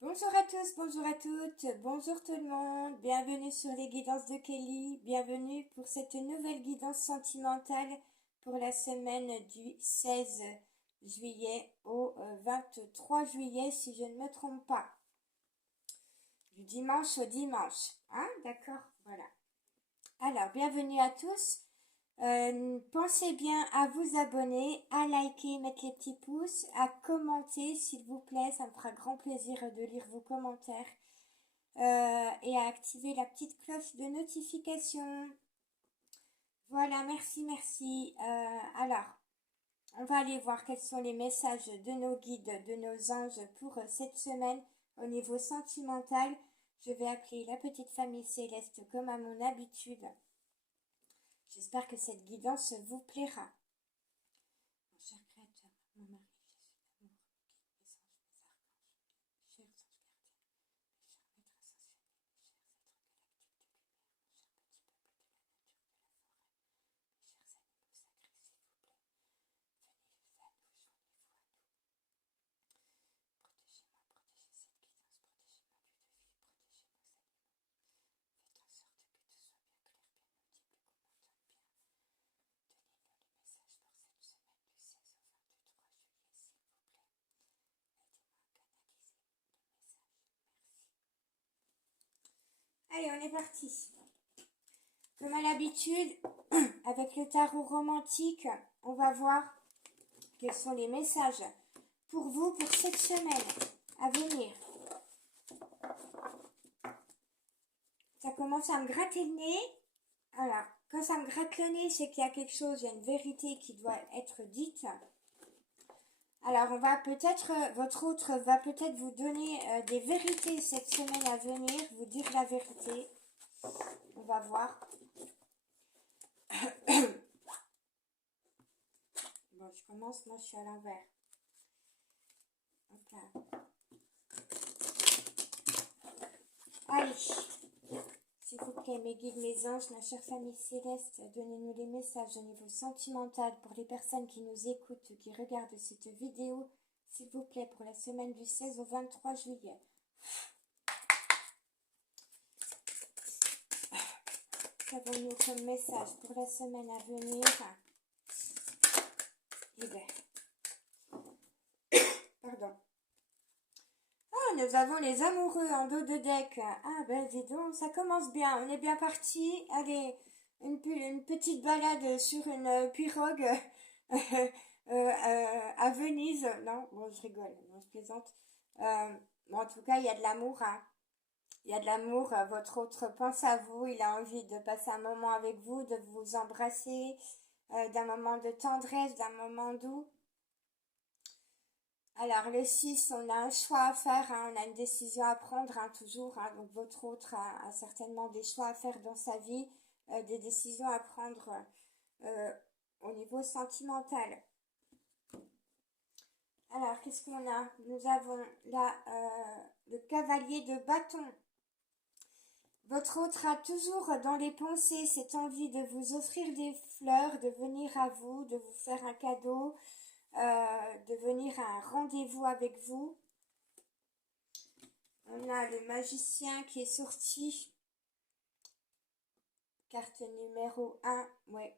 Bonjour à tous, bonjour à toutes, bonjour tout le monde, bienvenue sur les guidances de Kelly, bienvenue pour cette nouvelle guidance sentimentale pour la semaine du 16 juillet au 23 juillet si je ne me trompe pas, du dimanche au dimanche, hein, d'accord, voilà. Alors, bienvenue à tous. Pensez bien à vous abonner, à liker, mettre les petits pouces, à commenter s'il vous plaît, ça me fera grand plaisir de lire vos commentaires et à activer la petite cloche de notification. Voilà, merci, merci. Alors, on va aller voir quels sont les messages de nos guides, de nos anges pour cette semaine au niveau sentimental. Je vais appeler la petite famille céleste comme à mon habitude. J'espère que cette guidance vous plaira. Mon cher Créateur, mon mari, Jésus d'amour, guide mes anges, mes archanges, chers anges gardiens, mes chers maîtres ascensionnés, mes chers êtres galactiques de lumière, mon cher petit peuple de la nature, de la forêt, mes chers animaux sacrés, s'il vous plaît, venez à nous, joignez-vous à nous. Protégez-moi, protégez cette guidance, protégez ma lieu de vie, protégez nos animaux. Faites en sorte que tout soit bien clair, bien audible, qu'on m'entende bien. Donnez-nous les messages pour cette semaine du 16 au 23 juillet, s'il vous plaît. Aidez-moi à canaliser les messages. Merci. Allez, on est parti. Comme à l'habitude, avec le tarot romantique, on va voir quels sont les messages pour vous pour cette semaine à venir. Ça commence à me gratter le nez. Alors, quand ça me gratte le nez, c'est qu'il y a quelque chose, il y a une vérité qui doit être dite. Alors, on va peut-être, votre autre va peut-être vous donner des vérités cette semaine à venir, vous dire la vérité. On va voir. Bon, je commence, moi je suis à l'envers. Hop là. Allez, s'il vous plaît, mes guides, mes anges, ma chère famille céleste, donnez-nous les messages au niveau sentimental pour les personnes qui nous écoutent, qui regardent cette vidéo, s'il vous plaît, pour la semaine du 16 au 23 juillet. Qu'avons-nous comme message pour la semaine à venir? Eh bien, pardon. Ah, nous avons les amoureux en dos de deck. Ah ben dis donc, ça commence bien, on est bien parti. Allez, une petite balade sur une pirogue à Venise. Non, bon, je rigole, non, je plaisante. Bon, en tout cas, il y a de l'amour, hein. Il y a de l'amour, votre autre pense à vous, il a envie de passer un moment avec vous, de vous embrasser, d'un moment de tendresse, d'un moment doux. Alors, le 6, on a un choix à faire, hein, on a une décision à prendre, hein, toujours. Hein, donc, votre autre a certainement des choix à faire dans sa vie, des décisions à prendre euh, au niveau sentimental. Alors, qu'est-ce qu'on a? Nous avons là le cavalier de bâton. Votre autre a toujours dans les pensées cette envie de vous offrir des fleurs, de venir à vous, de vous faire un cadeau, de venir à un rendez-vous avec vous. On a le magicien qui est sorti. Carte numéro 1, ouais.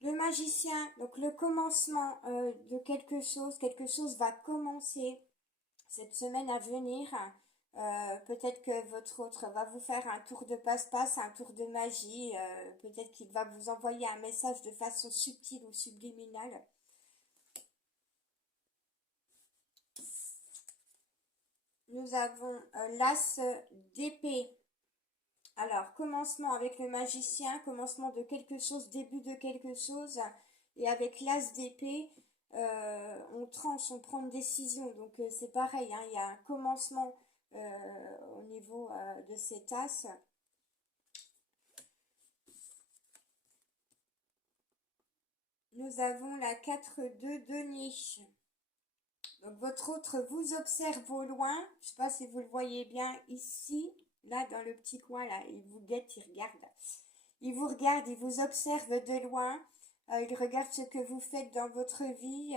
Le magicien, donc le commencement de quelque chose va commencer cette semaine à venir. Peut-être que votre autre va vous faire un tour de passe-passe, un tour de magie. Peut-être qu'il va vous envoyer un message de façon subtile ou subliminale. Nous avons l'as d'épée. Alors, commencement avec le magicien, commencement de quelque chose, début de quelque chose. Et avec l'as d'épée, on tranche, on prend une décision. Donc, c'est pareil, hein, il y a un commencement au niveau de cet as. Nous avons la 4 de denier. Donc, votre autre vous observe au loin. Je ne sais pas si vous le voyez bien ici. Là, dans le petit coin, là, il vous guette, il regarde. Il vous regarde, il vous observe de loin. Il regarde ce que vous faites dans votre vie,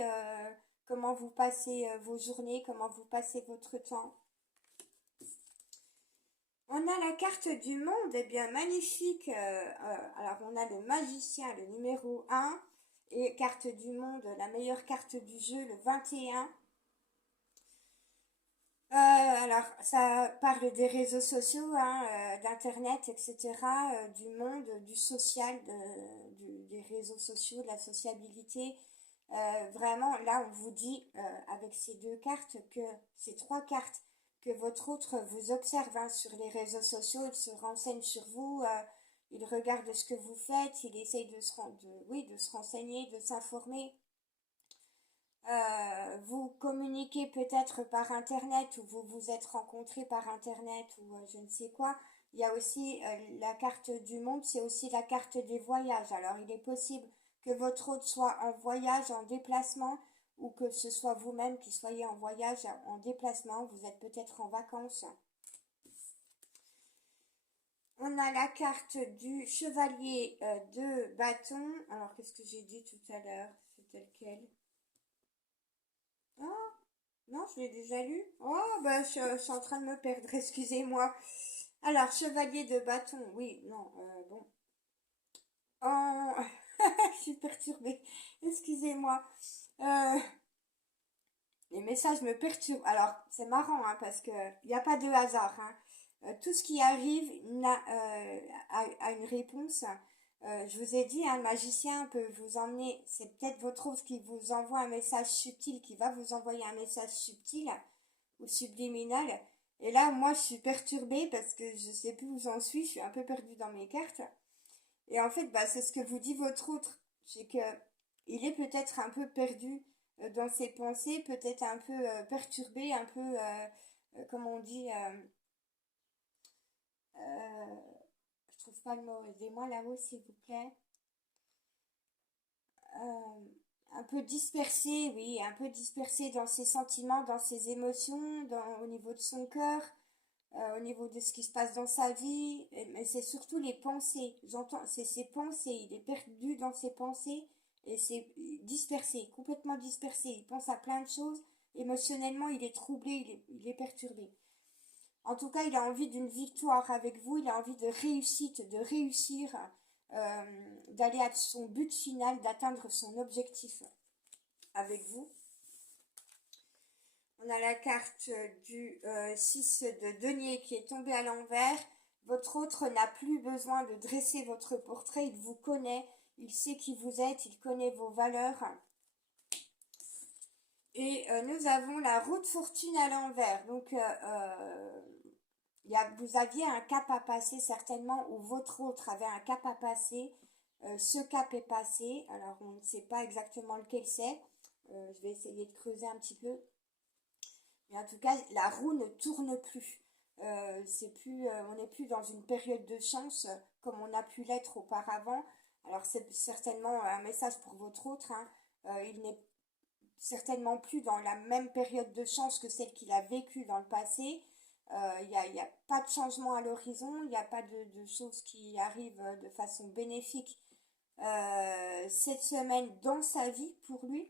comment vous passez vos journées, comment vous passez votre temps. On a la carte du monde, eh bien magnifique. Alors on a le magicien, le numéro 1, et carte du monde, la meilleure carte du jeu, le 21. Alors ça parle des réseaux sociaux, hein, d'internet, etc., du monde, du social, des réseaux sociaux, de la sociabilité. Vraiment, là, on vous dit avec ces deux cartes que ces trois cartes que votre autre vous observe, hein, sur les réseaux sociaux, il se renseigne sur vous, il regarde ce que vous faites, il essaye oui, de se renseigner, de s'informer. Vous communiquez peut-être par internet ou vous vous êtes rencontrés par internet ou je ne sais quoi. Il y a aussi la carte du monde, c'est aussi la carte des voyages. Alors il est possible que votre hôte soit en voyage, en déplacement, ou que ce soit vous-même qui soyez en voyage, en déplacement. Vous êtes peut-être en vacances. On a la carte du chevalier de bâton. Alors qu'est-ce que j'ai dit tout à l'heure? C'est tel quel? Ah, non, je l'ai déjà lu. Oh, bah, je suis en train de me perdre, excusez-moi. Alors, chevalier de bâton, oui, non, bon. Oh, je suis perturbée, excusez-moi. Euh, les messages me perturbent. Alors, c'est marrant, hein, parce que il n'y a pas de hasard, hein. Tout ce qui arrive a une réponse. Je vous ai dit, un magicien peut vous emmener, c'est peut-être votre ours qui vous envoie un message subtil, qui va vous envoyer un message subtil ou subliminal. Et là, moi, je suis perturbée parce que je sais plus où j'en suis, je suis un peu perdue dans mes cartes. Et en fait, bah, c'est ce que vous dit votre autre, c'est que il est peut-être un peu perdu dans ses pensées, peut-être un peu perturbé, un peu, comment on dit, je trouve pas le mot, aidez-moi là-haut s'il vous plaît. Euh, un peu dispersé, oui, un peu dispersé dans ses sentiments, dans ses émotions, au niveau de son cœur, au niveau de ce qui se passe dans sa vie, mais c'est surtout les pensées. J'entends, c'est ses pensées. Il est perdu dans ses pensées et c'est dispersé, complètement dispersé. Il pense à plein de choses. Émotionnellement, il est troublé, il est perturbé. En tout cas, il a envie d'une victoire avec vous. Il a envie de réussite, de réussir, euh, d'aller à son but final, d'atteindre son objectif avec vous. On a la carte du 6 de denier qui est tombée à l'envers. Votre autre n'a plus besoin de dresser votre portrait. Il vous connaît, il sait qui vous êtes, il connaît vos valeurs. Et nous avons la roue de fortune à l'envers. Donc, vous aviez un cap à passer certainement, ou votre autre avait un cap à passer. Ce cap est passé. Alors, on ne sait pas exactement lequel c'est. Je vais essayer de creuser un petit peu. Mais en tout cas, la roue ne tourne plus. On n'est plus dans une période de chance comme on a pu l'être auparavant. Alors c'est certainement un message pour votre autre, hein. Il n'est certainement plus dans la même période de chance que celle qu'il a vécue dans le passé. Il n'y a pas de changement à l'horizon, il n'y a pas de choses qui arrivent de façon bénéfique cette semaine dans sa vie pour lui.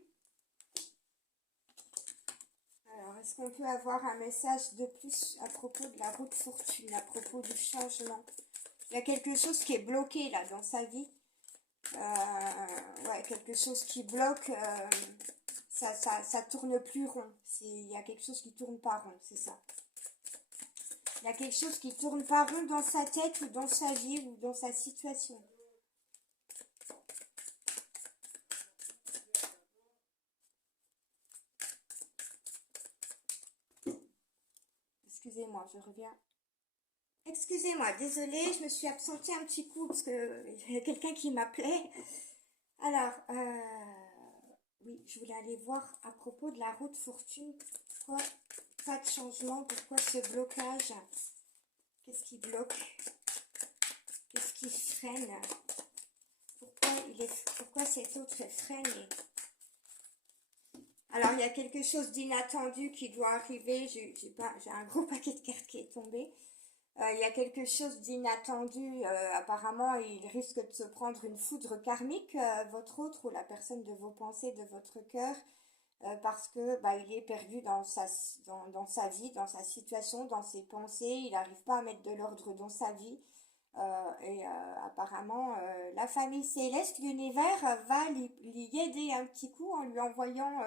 Alors, est-ce qu'on peut avoir un message de plus à propos de la roue de fortune, à propos du changement? Il y a quelque chose qui est bloqué là dans sa vie. Ouais, quelque chose qui bloque. Ça tourne plus rond. Il y a quelque chose qui tourne pas rond, c'est ça. Il y a quelque chose qui tourne pas rond dans sa tête ou dans sa vie ou dans sa situation. Excusez-moi, je reviens. Excusez-moi, désolée, je me suis absentée un petit coup parce que il y a quelqu'un qui m'appelait. Alors, oui, je voulais aller voir à propos de la roue de fortune. Pourquoi pas de changement? Pourquoi ce blocage? Qu'est-ce qui bloque? Qu'est-ce qui freine? Pourquoi cet autre est freiné? Alors, il y a quelque chose d'inattendu qui doit arriver. J'ai un gros paquet de cartes qui est tombé. Il y a quelque chose d'inattendu. Apparemment, il risque de se prendre une foudre karmique, votre autre, ou la personne de vos pensées, de votre cœur. parce que bah, il est perdu dans dans sa vie, dans sa situation, dans ses pensées. Il n'arrive pas à mettre de l'ordre dans sa vie. Apparemment, la famille céleste, l'univers, va l'y aider un petit coup en lui envoyant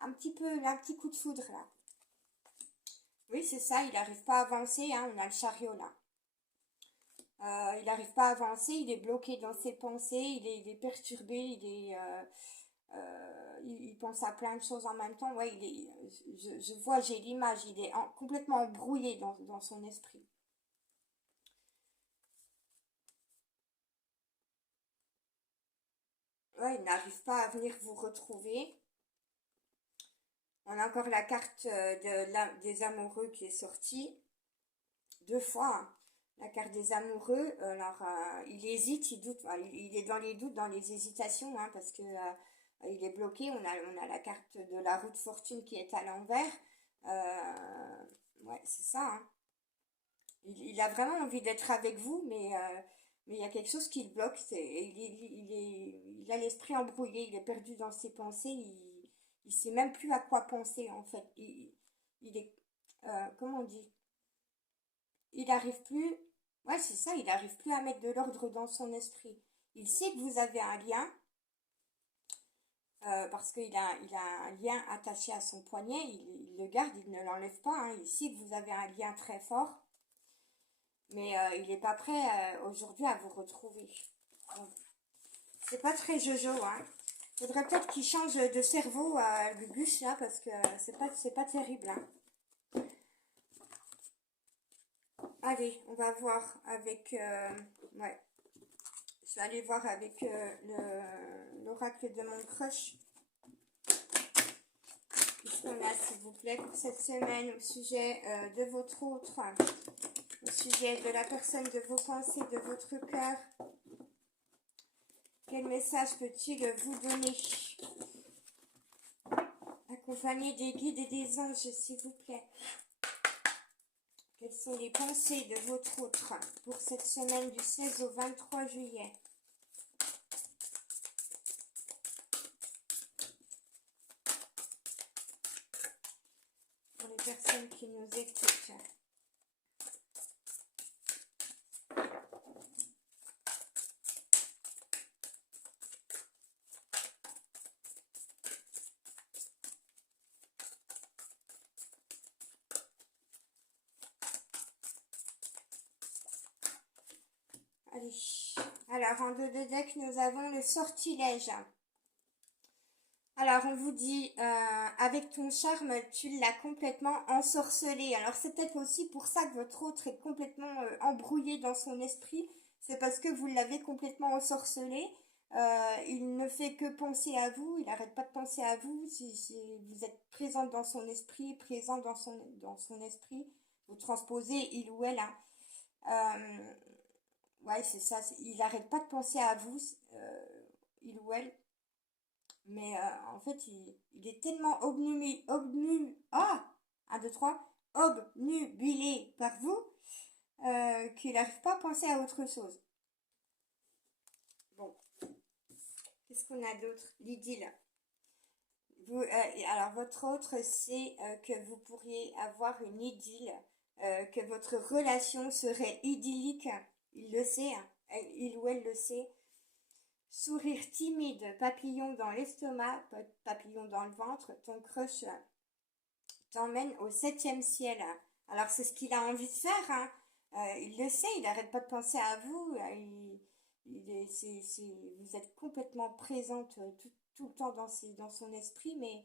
un petit coup de foudre là. Oui, c'est ça, il n'arrive pas à avancer, hein, on a le chariot là. Il n'arrive pas à avancer, il est bloqué dans ses pensées, il est perturbé, il pense à plein de choses en même temps. Ouais, je vois, j'ai l'image, il est complètement embrouillé dans son esprit. Ouais, il n'arrive pas à venir vous retrouver. On a encore la carte des amoureux qui est sortie deux fois, hein. La carte des amoureux, alors il hésite, il doute, il est dans les doutes, dans les hésitations, hein, parce que il est bloqué. On a la carte de la roue de fortune qui est à l'envers. Ouais, c'est ça, hein. Il a vraiment envie d'être avec vous, mais il y a quelque chose qui le bloque. Il a l'esprit embrouillé, il est perdu dans ses pensées, il sait même plus à quoi penser en fait. Il est, comment on dit? Il n'arrive plus, ouais c'est ça, il n'arrive plus à mettre de l'ordre dans son esprit. Il sait que vous avez un lien, parce il a un lien attaché à son poignet, il le garde, il ne l'enlève pas, hein. Il sait que vous avez un lien très fort, mais il n'est pas prêt aujourd'hui à vous retrouver. Bon, c'est pas très jojo, hein. Faudrait peut-être qu'il change de cerveau à Gugus là, parce que c'est pas terrible, hein. Allez, on va voir avec... ouais, je vais aller voir avec l'oracle de mon crush. Qu'est-ce qu'on a, s'il vous plaît, pour cette semaine au sujet de votre autre, au sujet de la personne, de vos pensées, de votre cœur. Quel message peut-il vous donner? Accompagné des guides et des anges, s'il vous plaît. Quelles sont les pensées de votre autre pour cette semaine du 16 au 23 juillet? Pour les personnes qui nous écoutent. Allez. Alors, en dos de deck, nous avons le sortilège. Alors, on vous dit, avec ton charme, tu l'as complètement ensorcelé. Alors, c'est peut-être aussi pour ça que votre autre est complètement embrouillé dans son esprit. C'est parce que vous l'avez complètement ensorcelé. Il ne fait que penser à vous. Il n'arrête pas de penser à vous. Si vous êtes présente dans son esprit, présent dans son esprit, vous transposez il ou elle, hein. Euh, ouais, c'est ça. Il n'arrête pas de penser à vous, il ou elle. Mais en fait, il est tellement un, deux, trois, obnubilé par vous qu'il n'arrive pas à penser à autre chose. Bon, qu'est-ce qu'on a d'autre? L'idylle. Alors, votre autre, c'est que vous pourriez avoir une idylle, que votre relation serait idyllique. Il le sait, hein, il ou elle le sait. Sourire timide, papillon dans l'estomac, papillon dans le ventre, ton crush t'emmène au septième ciel. Alors c'est ce qu'il a envie de faire, hein. Il le sait, il n'arrête pas de penser à vous. Vous êtes complètement présente tout le temps dans son esprit, mais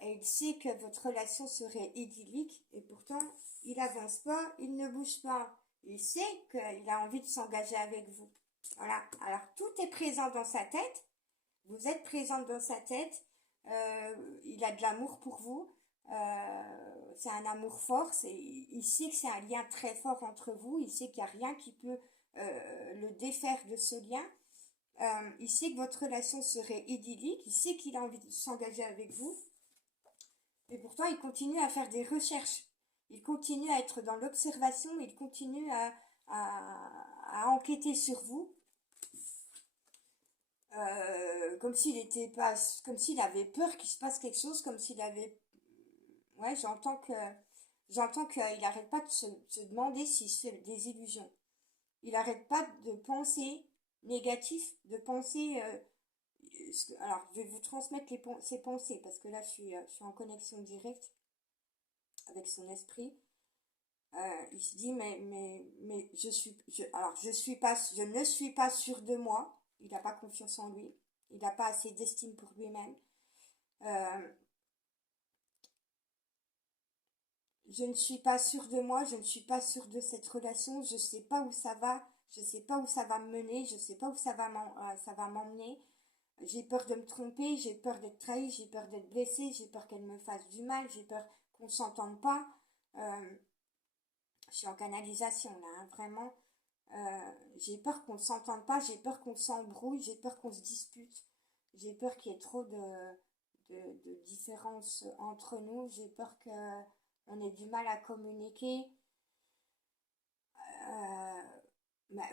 et il sait que votre relation serait idyllique, et pourtant il n'avance pas, il ne bouge pas. Il sait qu'il a envie de s'engager avec vous. Voilà, alors tout est présent dans sa tête, vous êtes présente dans sa tête, il a de l'amour pour vous, c'est un amour fort, il sait que c'est un lien très fort entre vous, il sait qu'il n'y a rien qui peut le défaire de ce lien, il sait que votre relation serait idyllique, il sait qu'il a envie de s'engager avec vous, et pourtant il continue à faire des recherches, il continue à être dans l'observation, il continue à enquêter sur vous. comme s'il était pas, comme s'il avait peur qu'il se passe quelque chose, comme s'il avait, ouais, j'entends qu'il arrête pas de se demander s'il se fait des illusions. Il arrête pas de penser négatif, de penser, alors je vais vous transmettre ses pensées parce que là je suis en connexion directe avec son esprit. Il se dit mais alors je ne suis pas sûr de moi. Il n'a pas confiance en lui. Il n'a pas assez d'estime pour lui-même. Euh, je ne suis pas sûre de moi, je ne suis pas sûre de cette relation, je ne sais pas où ça va, je ne sais pas où ça va me mener, je ne sais pas où ça va m'emmener. J'ai peur de me tromper, j'ai peur d'être trahie, j'ai peur d'être blessée, j'ai peur qu'elle me fasse du mal, j'ai peur qu'on s'entende pas. Euh, je suis en canalisation là, hein, vraiment. J'ai peur qu'on ne s'entende pas, j'ai peur qu'on s'embrouille, j'ai peur qu'on se dispute, j'ai peur qu'il y ait trop de différences entre nous, j'ai peur qu'on ait du mal à communiquer. Euh,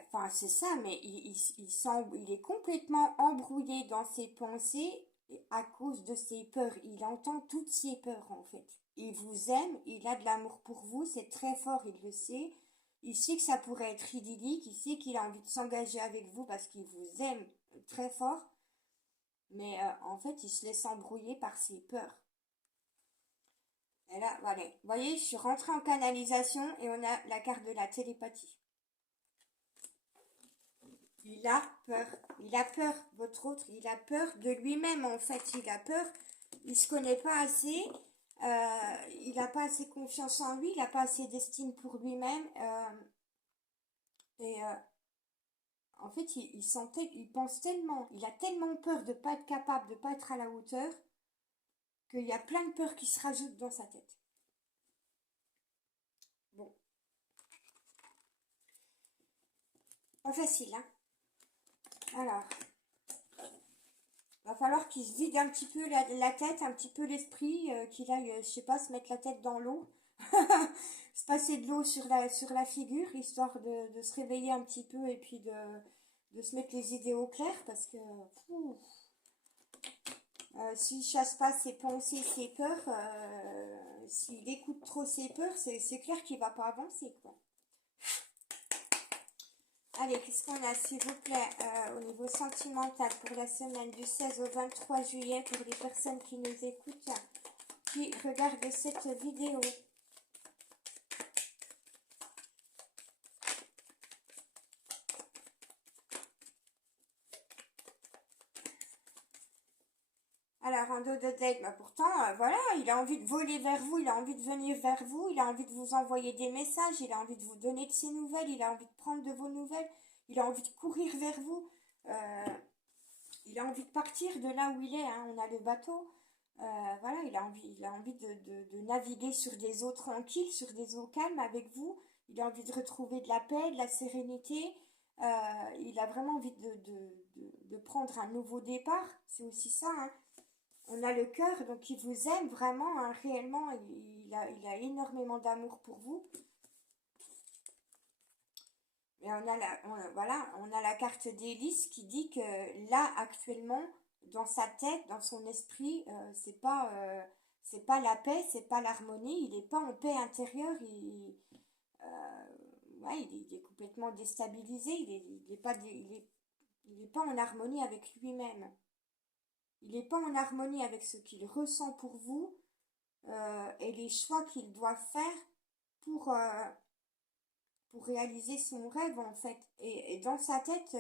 enfin, c'est ça, mais il est complètement embrouillé dans ses pensées à cause de ses peurs. Il entend toutes ses peurs, en fait. Il vous aime, il a de l'amour pour vous, c'est très fort, il le sait. Il sait que ça pourrait être idyllique, il sait qu'il a envie de s'engager avec vous parce qu'il vous aime très fort, mais en fait, il se laisse embrouiller par ses peurs. Et là, voilà. Vous voyez, je suis rentrée en canalisation et on a la carte de la télépathie. Il a peur. Il a peur, votre autre. Il a peur de lui-même, en fait. Il a peur. Il se connaît pas assez. Il n'a pas assez confiance en lui. Il n'a pas assez d'estime pour lui-même. Et en fait, il pense tellement. Il a tellement peur de ne pas être capable, de ne pas être à la hauteur, qu'il y a plein de peurs qui se rajoutent dans sa tête. Bon, pas facile, hein. Alors, va falloir qu'il se vide un petit peu la tête, un petit peu l'esprit, qu'il aille, je sais pas, se mettre la tête dans l'eau, se passer de l'eau sur la figure, histoire de se réveiller un petit peu et puis de se mettre les idées au clair, parce que s'il chasse pas ses pensées, ses peurs, s'il écoute trop ses peurs, c'est clair qu'il va pas avancer, quoi. Allez, qu'est-ce qu'on a, s'il vous plaît, au niveau sentimental pour la semaine du 16 au 23 juillet pour les personnes qui nous écoutent, qui regardent cette vidéo. Alors, un dos de date, bah pourtant, voilà, il a envie de voler vers vous, il a envie de venir vers vous, il a envie de vous envoyer des messages, il a envie de vous donner de ses nouvelles, il a envie de prendre de vos nouvelles, il a envie de courir vers vous. Euh, il a envie de partir de là où il est, hein. On a le bateau. Voilà, il a envie de naviguer sur des eaux tranquilles, sur des eaux calmes avec vous. Il a envie de retrouver de la paix, de la sérénité. Il a vraiment envie de prendre un nouveau départ. C'est aussi ça, hein. On a le cœur, donc il vous aime vraiment, hein, réellement. Il a énormément d'amour pour vous. Mais voilà, on a la carte d'hélice qui dit que là, actuellement, dans sa tête, dans son esprit, c'est pas la paix, c'est pas l'harmonie, il n'est pas en paix intérieure, ouais, il est complètement déstabilisé, il est pas en harmonie avec lui-même. Il n'est pas en harmonie avec ce qu'il ressent pour vous et les choix qu'il doit faire pour, pour réaliser son rêve en fait. Et dans sa tête,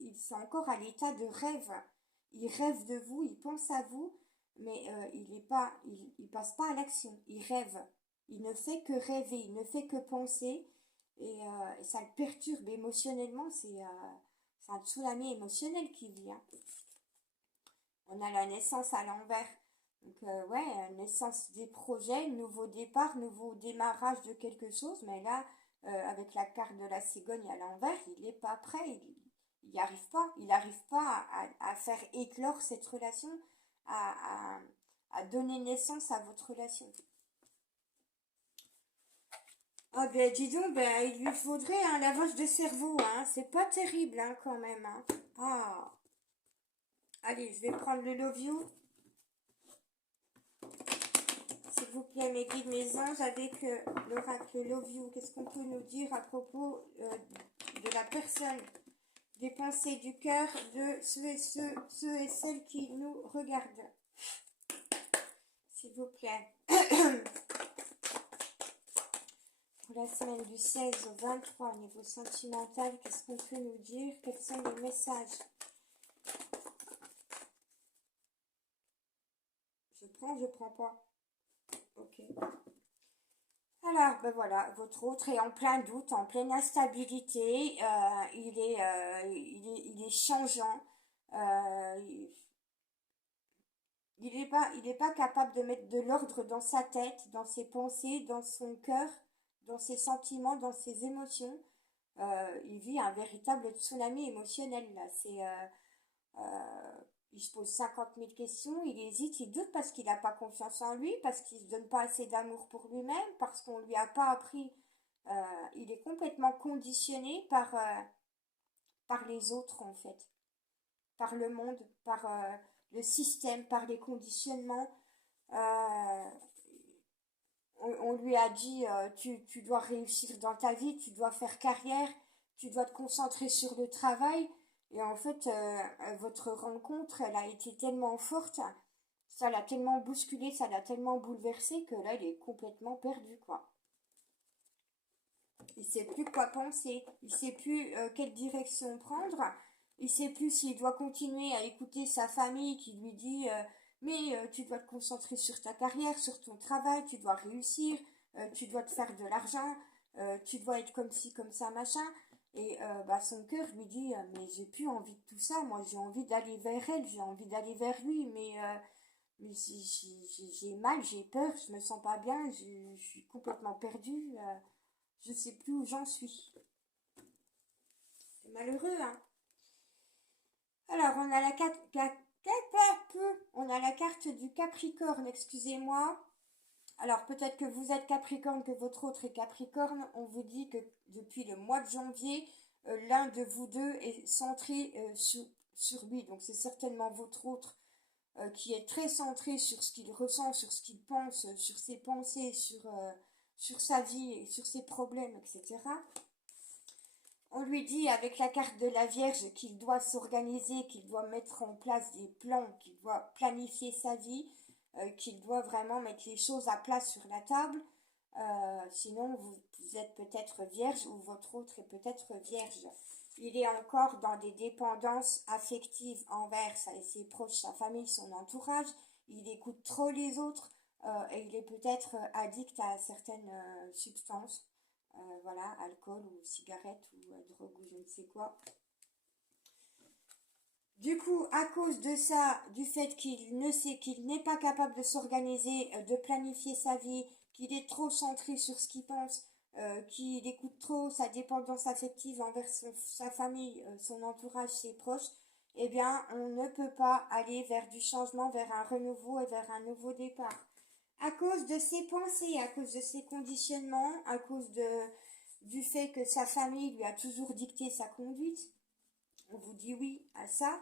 il c'est encore à l'état de rêve. Il rêve de vous, il pense à vous, mais il passe pas à l'action. Il rêve. Il ne fait que rêver, il ne fait que penser, et ça le perturbe émotionnellement. C'est un tsunami émotionnel qui vient. On a la naissance à l'envers. Donc, ouais, naissance des projets, nouveau départ, nouveau démarrage de quelque chose. Mais là, avec la carte de la cigogne à l'envers, il n'est pas prêt. Il n'y arrive pas. Il n'arrive pas à faire éclore cette relation, à, à, à donner naissance à votre relation. Ah ben dis donc, ben, il lui faudrait un lavage de cerveau, hein. C'est pas terrible, hein, quand même, hein. Ah. Allez, je vais prendre le Love You. S'il vous plaît, mes guides, mes anges, avec l'oracle Love You. Qu'est-ce qu'on peut nous dire à propos de la personne, des pensées du cœur de ceux et celles qui nous regardent? S'il vous plaît. Pour la semaine du 16 au 23, niveau sentimental, qu'est-ce qu'on peut nous dire? Quels sont les messages? Je prends pas. Ok. Alors, ben voilà, votre autre est en plein doute, en pleine instabilité. Il est changeant. Il est pas capable de mettre de l'ordre dans sa tête, dans ses pensées, dans son cœur, dans ses sentiments, dans ses émotions. Il vit un véritable tsunami émotionnel là. Il se pose 50 000 questions, il hésite, il doute parce qu'il n'a pas confiance en lui, parce qu'il ne se donne pas assez d'amour pour lui-même, parce qu'on ne lui a pas appris. Il est complètement conditionné par les autres en fait, par le monde, par le système, par les conditionnements. Euh, on lui a dit tu dois réussir dans ta vie, tu dois faire carrière, tu dois te concentrer sur le travail. Et en fait, votre rencontre, elle a été tellement forte, ça l'a tellement bousculé, ça l'a tellement bouleversé que là, il est complètement perdu, quoi. Il sait plus quoi penser, il sait plus quelle direction prendre, il sait plus s'il doit continuer à écouter sa famille qui lui dit mais tu dois te concentrer sur ta carrière, sur ton travail, tu dois réussir, tu dois te faire de l'argent, tu dois être comme ci, comme ça, machin. Et bah, son cœur lui dit mais j'ai plus envie de tout ça, moi j'ai envie d'aller vers elle, j'ai envie d'aller vers lui, mais j'ai mal, j'ai peur, je me sens pas bien, je suis complètement perdue. Je sais plus où j'en suis. C'est malheureux, hein. Alors, on a la carte du Capricorne, excusez-moi. Alors, peut-être que vous êtes Capricorne, que votre autre est Capricorne. On vous dit que depuis le mois de janvier, l'un de vous deux est centré sur lui. Donc, c'est certainement votre autre qui est très centré sur ce qu'il ressent, sur ce qu'il pense, sur ses pensées, sur sa vie et sur ses problèmes, etc. On lui dit avec la carte de la Vierge qu'il doit s'organiser, qu'il doit mettre en place des plans, qu'il doit planifier sa vie, qu'il doit vraiment mettre les choses à plat sur la table. Sinon, vous êtes peut-être vierge ou votre autre est peut-être vierge. Il est encore dans des dépendances affectives envers ses proches, sa famille, son entourage. Il écoute trop les autres et il est peut-être addict à certaines substances. Voilà, alcool ou cigarette ou drogue ou je ne sais quoi. Du coup, à cause de ça, du fait qu'il n'est pas capable de s'organiser, de planifier sa vie, qu'il est trop centré sur ce qu'il pense, qu'il écoute trop sa dépendance affective envers sa famille, son entourage, ses proches, eh bien, on ne peut pas aller vers du changement, vers un renouveau et vers un nouveau départ. À cause de ses pensées, à cause de ses conditionnements, à cause du fait que sa famille lui a toujours dicté sa conduite, on vous dit oui à ça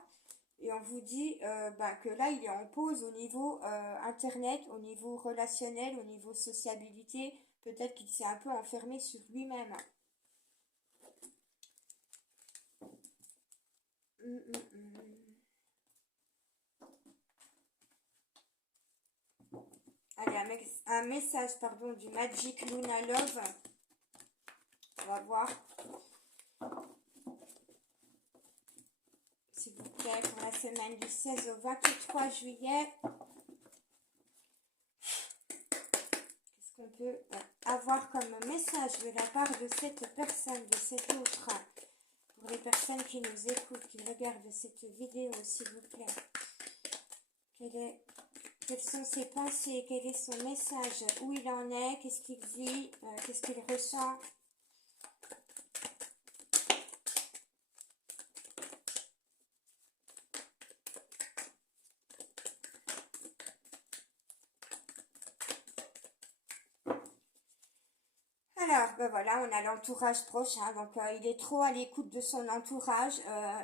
et on vous dit que là il est en pause au niveau internet, au niveau relationnel, au niveau sociabilité. Peut-être qu'il s'est un peu enfermé sur lui-même. Allez, un message pardon, du Magic Luna Love. On va voir. S'il vous plaît, pour la semaine du 16 au 23 juillet. Qu'est-ce qu'on peut avoir comme message de la part de cette personne, de cet autre? Pour les personnes qui nous écoutent, qui regardent cette vidéo, s'il vous plaît. Quelles sont ses pensées? Quel est son message? Où il en est? Qu'est-ce qu'il dit? Qu'est-ce qu'il ressent? Alors, ben voilà, on a l'entourage proche, hein, donc il est trop à l'écoute de son entourage,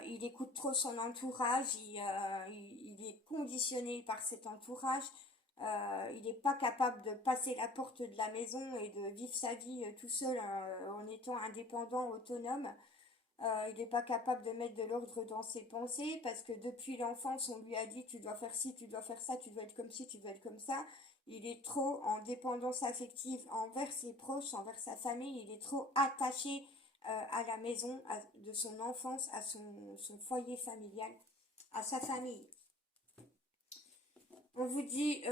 il écoute trop son entourage, il est conditionné par cet entourage, il n'est pas capable de passer la porte de la maison et de vivre sa vie tout seul en étant indépendant, autonome. Il n'est pas capable de mettre de l'ordre dans ses pensées parce que depuis l'enfance, on lui a dit tu dois faire ci, tu dois faire ça, tu dois être comme ci, tu dois être comme ça. Il est trop en dépendance affective envers ses proches, envers sa famille. Il est trop attaché à la maison, de son enfance, à son foyer familial, à sa famille. On vous dit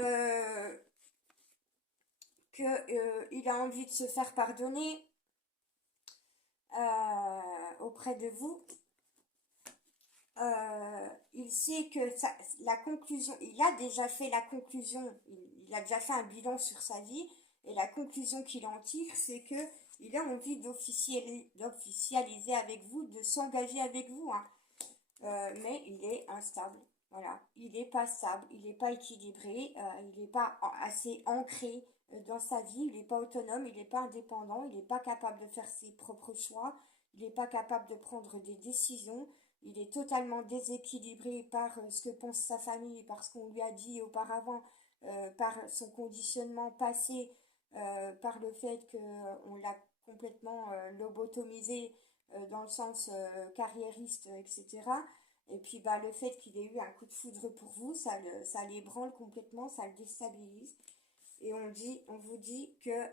qu'il a envie de se faire pardonner auprès de vous. Il sait que la conclusion, il a déjà fait la conclusion, il a déjà fait un bilan sur sa vie, et la conclusion qu'il en tire, c'est que il a envie d'officialiser avec vous, de s'engager avec vous, hein. Mais il est instable, voilà, il n'est pas stable, il n'est pas équilibré, il n'est pas assez ancré dans sa vie, il n'est pas autonome, il n'est pas indépendant, il n'est pas capable de faire ses propres choix, il n'est pas capable de prendre des décisions. Il est totalement déséquilibré par ce que pense sa famille, par ce qu'on lui a dit auparavant, par son conditionnement passé, par le fait qu'on l'a complètement lobotomisé dans le sens carriériste, etc. Et puis bah, le fait qu'il ait eu un coup de foudre pour vous, ça l'ébranle complètement, ça le déstabilise. Et on vous dit que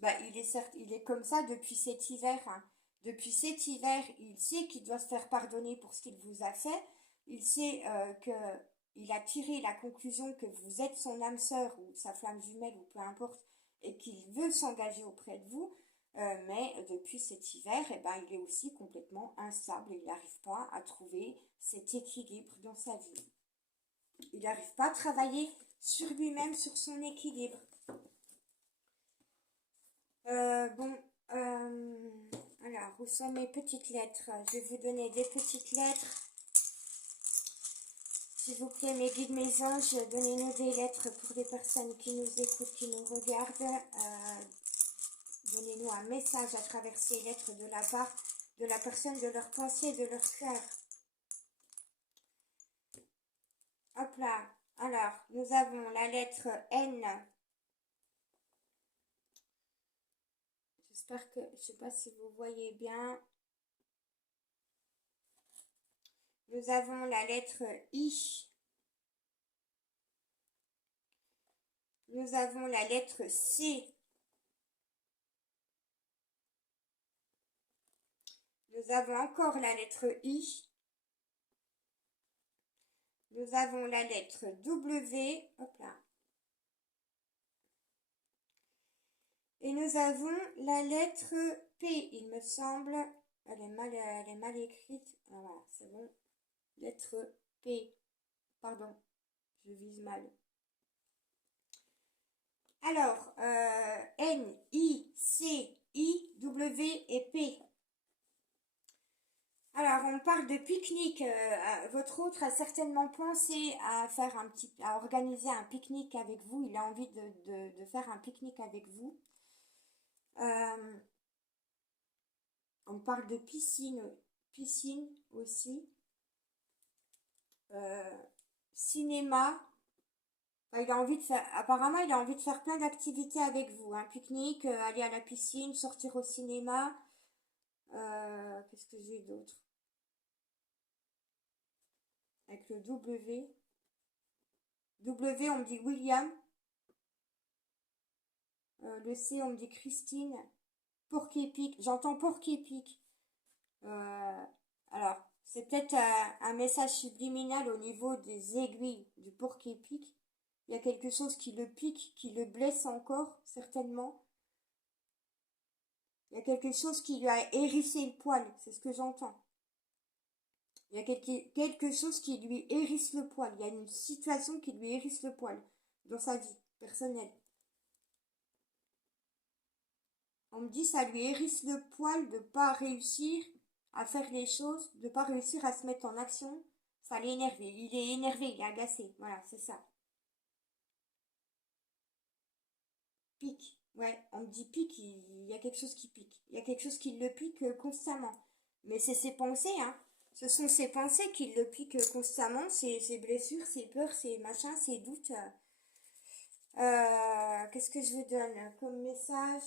bah, il est comme ça depuis cet hiver, hein. Depuis cet hiver, il sait qu'il doit se faire pardonner pour ce qu'il vous a fait. Il sait qu'il a tiré la conclusion que vous êtes son âme sœur ou sa flamme jumelle ou peu importe, et qu'il veut s'engager auprès de vous. Mais depuis cet hiver, eh ben, il est aussi complètement instable et il n'arrive pas à trouver cet équilibre dans sa vie. Il n'arrive pas à travailler sur lui-même, sur son équilibre. Bon, alors, où sont mes petites lettres? Je vais vous donner des petites lettres. S'il vous plaît, mes guides, mes anges, donnez-nous des lettres pour les personnes qui nous écoutent, qui nous regardent. Donnez-nous un message à travers ces lettres de la part de la personne, de leur pensée, de leur cœur. Hop là. Alors, nous avons la lettre N. J'espère que, je ne sais pas si vous voyez bien. Nous avons la lettre I. Nous avons la lettre C. Nous avons encore la lettre I. Nous avons la lettre W. Hop là. Et nous avons la lettre P, il me semble. Elle est mal écrite. Ah, voilà, c'est bon. Lettre P. Pardon, je vise mal. Alors, N, I, C, I, W et P. Alors, on parle de pique-nique. Votre autre a certainement pensé à faire à organiser un pique-nique avec vous. Il a envie de faire un pique-nique avec vous. On parle de piscine aussi. Cinéma. Enfin, apparemment, il a envie de faire plein d'activités avec vous. Un pique-nique, aller à la piscine, sortir au cinéma. Qu'est-ce que j'ai d'autre? Avec le W. W, on me dit William. Le C, on me dit Christine. Porc-épic. J'entends porc-épic. Alors, c'est peut-être un message subliminal au niveau des aiguilles du porc-épic. Il y a quelque chose qui le pique, qui le blesse encore, certainement. Il y a quelque chose qui lui a hérissé le poil, c'est ce que j'entends. Il y a quelque chose qui lui hérisse le poil. Il y a une situation qui lui hérisse le poil dans sa vie personnelle. On me dit ça lui hérisse le poil de ne pas réussir à faire les choses, de ne pas réussir à se mettre en action. Ça l'est énervé. Il est énervé, il est agacé. Voilà, c'est ça. Pique. Ouais, on me dit pique, il y a quelque chose qui pique. Il y a quelque chose qui le pique constamment. Mais c'est ses pensées, hein. Ce sont ses pensées qui le piquent constamment, ses blessures, ses peurs, ses machins, ses doutes. Qu'est-ce que je vous donne comme message?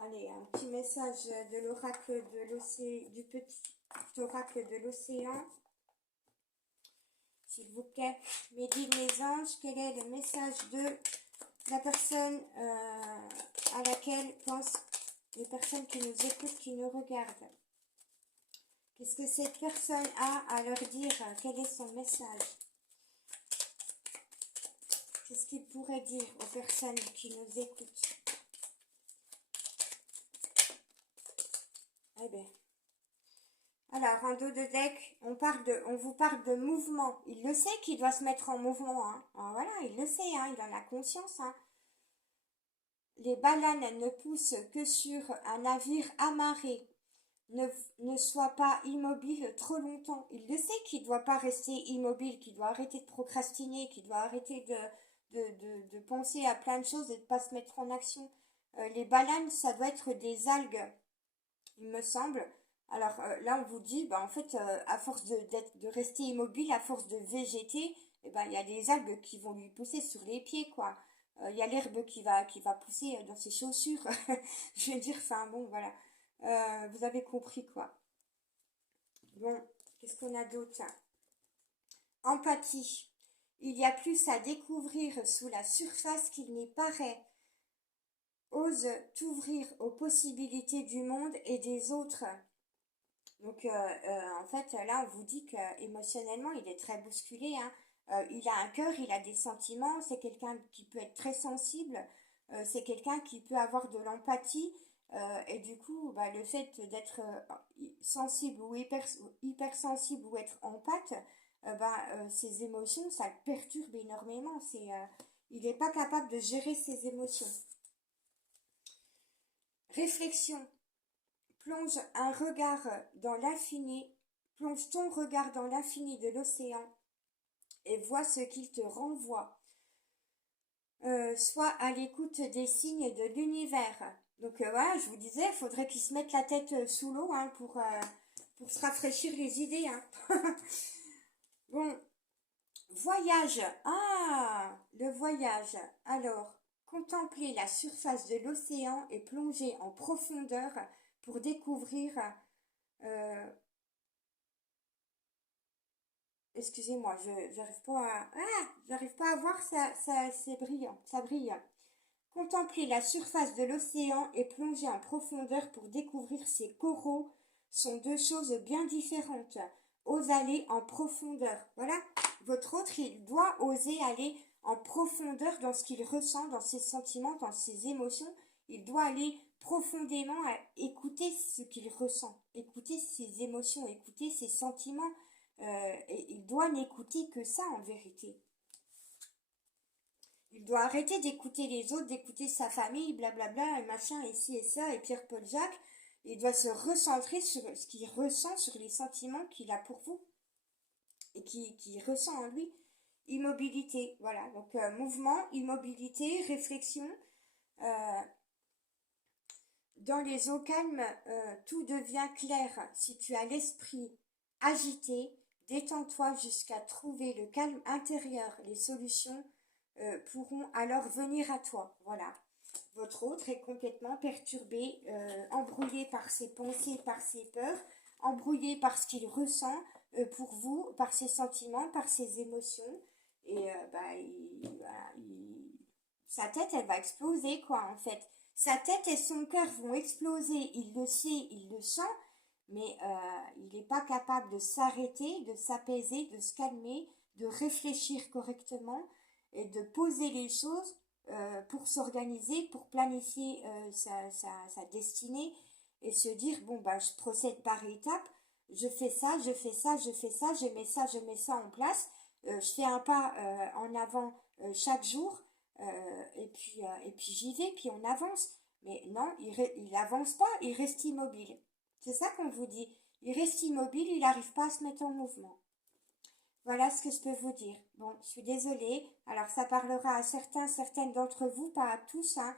Allez, un petit message de l'oracle de l'océan, du petit oracle de l'océan. S'il vous plaît, mes guides, mes anges, quel est le message de la personne à laquelle pensent les personnes qui nous écoutent, qui nous regardent? Qu'est-ce que cette personne a à leur dire? Quel est son message? Qu'est-ce qu'il pourrait dire aux personnes qui nous écoutent? Eh bien, alors, en dos de deck, on vous parle de mouvement. Il le sait qu'il doit se mettre en mouvement, hein. Alors, voilà, il le sait, hein, il en a conscience, hein. Les baleines ne poussent que sur un navire amarré. Ne, ne soit pas immobile trop longtemps. Il le sait qu'il ne doit pas rester immobile, qu'il doit arrêter de procrastiner, qu'il doit arrêter de penser à plein de choses et de ne pas se mettre en action. Les baleines, ça doit être des algues, il me semble. Alors là, on vous dit, bah, en fait, à force de rester immobile, à force de végéter, eh ben, il y a des algues qui vont lui pousser sur les pieds, quoi. Il y a l'herbe qui va pousser dans ses chaussures. Je veux dire, enfin bon, voilà. Vous avez compris, quoi. Bon, qu'est-ce qu'on a d'autre? Empathie. Il y a plus à découvrir sous la surface qu'il n'y paraît. Ose t'ouvrir aux possibilités du monde et des autres. Donc, en fait, là, on vous dit que émotionnellement, il est très bousculé, hein. Il a un cœur, il a des sentiments, c'est quelqu'un qui peut être très sensible, c'est quelqu'un qui peut avoir de l'empathie, et du coup, bah, le fait d'être sensible ou hypersensible ou être empathe, ses émotions, ça le perturbe énormément. Il n'est pas capable de gérer ses émotions. Réflexion. Plonge un regard dans l'infini, plonge ton regard dans l'infini de l'océan et vois ce qu'il te renvoie. Sois à l'écoute des signes de l'univers. Donc voilà, je vous disais, il faudrait qu'il se mette la tête sous l'eau, hein, pour se rafraîchir les idées, hein. Bon, voyage. Ah, le voyage. Alors, contempler la surface de l'océan et plonger en profondeur pour découvrir euh, excusez-moi, j'arrive pas à voir c'est brillant, ça brille. Contempler la surface de l'océan et plonger en profondeur pour découvrir ses coraux sont deux choses bien différentes. Ose aller en profondeur. Voilà, votre autre, il doit oser aller en profondeur dans ce qu'il ressent, dans ses sentiments, dans ses émotions. Il doit aller profondément à écouter ce qu'il ressent, écouter ses émotions, écouter ses sentiments. Et il doit n'écouter que ça en vérité. Il doit arrêter d'écouter les autres, d'écouter sa famille, blablabla, et machin, ici et ça, et Pierre-Paul Jacques. Il doit se recentrer sur ce qu'il ressent, sur les sentiments qu'il a pour vous et qui ressent en lui. Immobilité, voilà. Donc mouvement, immobilité, réflexion. Euh, dans les eaux calmes, tout devient clair. Si tu as l'esprit agité, détends-toi jusqu'à trouver le calme intérieur. Les solutions pourront alors venir à toi. Voilà. Votre autre est complètement perturbé, embrouillé par ses pensées, par ses peurs, embrouillé par ce qu'il ressent pour vous, par ses sentiments, par ses émotions. Et voilà, sa tête, elle va exploser, quoi, en fait. Sa tête et son cœur vont exploser. Il le sait, il le sent, mais il n'est pas capable de s'arrêter, de s'apaiser, de se calmer, de réfléchir correctement et de poser les choses pour s'organiser, pour planifier sa destinée et se dire, bon, bah, je procède par étapes, je fais ça, je fais ça, je fais ça, je mets ça en place, je fais un pas en avant chaque jour, et puis j'y vais, puis on avance. Mais non, il avance pas, il reste immobile. C'est ça qu'on vous dit. Il reste immobile, il n'arrive pas à se mettre en mouvement. Voilà ce que je peux vous dire. Bon, je suis désolée. Alors, ça parlera à certaines d'entre vous, pas à tous, hein.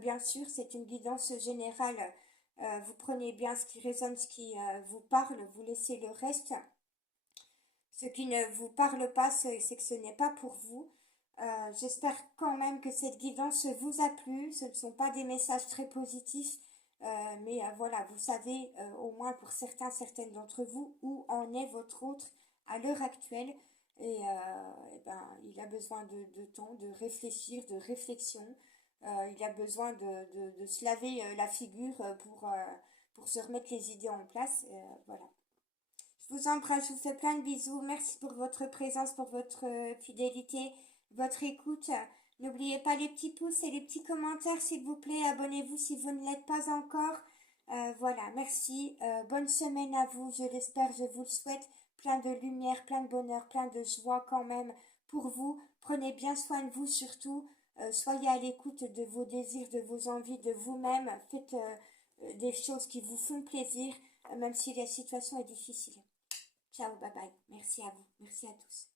Bien sûr, c'est une guidance générale. Vous prenez bien ce qui résonne, ce qui vous parle, vous laissez le reste. Ce qui ne vous parle pas, c'est que ce n'est pas pour vous. J'espère quand même que cette guidance vous a plu. Ce ne sont pas des messages très positifs, mais voilà, vous savez au moins pour certaines d'entre vous où en est votre autre à l'heure actuelle. Et ben, il a besoin de temps, de réfléchir, de réflexion. Il a besoin de se laver la figure pour se remettre les idées en place. Voilà. Je vous embrasse, je vous fais plein de bisous. Merci pour votre présence, pour votre fidélité, votre écoute. N'oubliez pas les petits pouces et les petits commentaires, s'il vous plaît. Abonnez-vous si vous ne l'êtes pas encore. Voilà, merci. Bonne semaine à vous, je l'espère, je vous le souhaite. Plein de lumière, plein de bonheur, plein de joie quand même pour vous. Prenez bien soin de vous surtout. Soyez à l'écoute de vos désirs, de vos envies, de vous-même. Faites des choses qui vous font plaisir, même si la situation est difficile. Ciao, bye bye. Merci à vous. Merci à tous.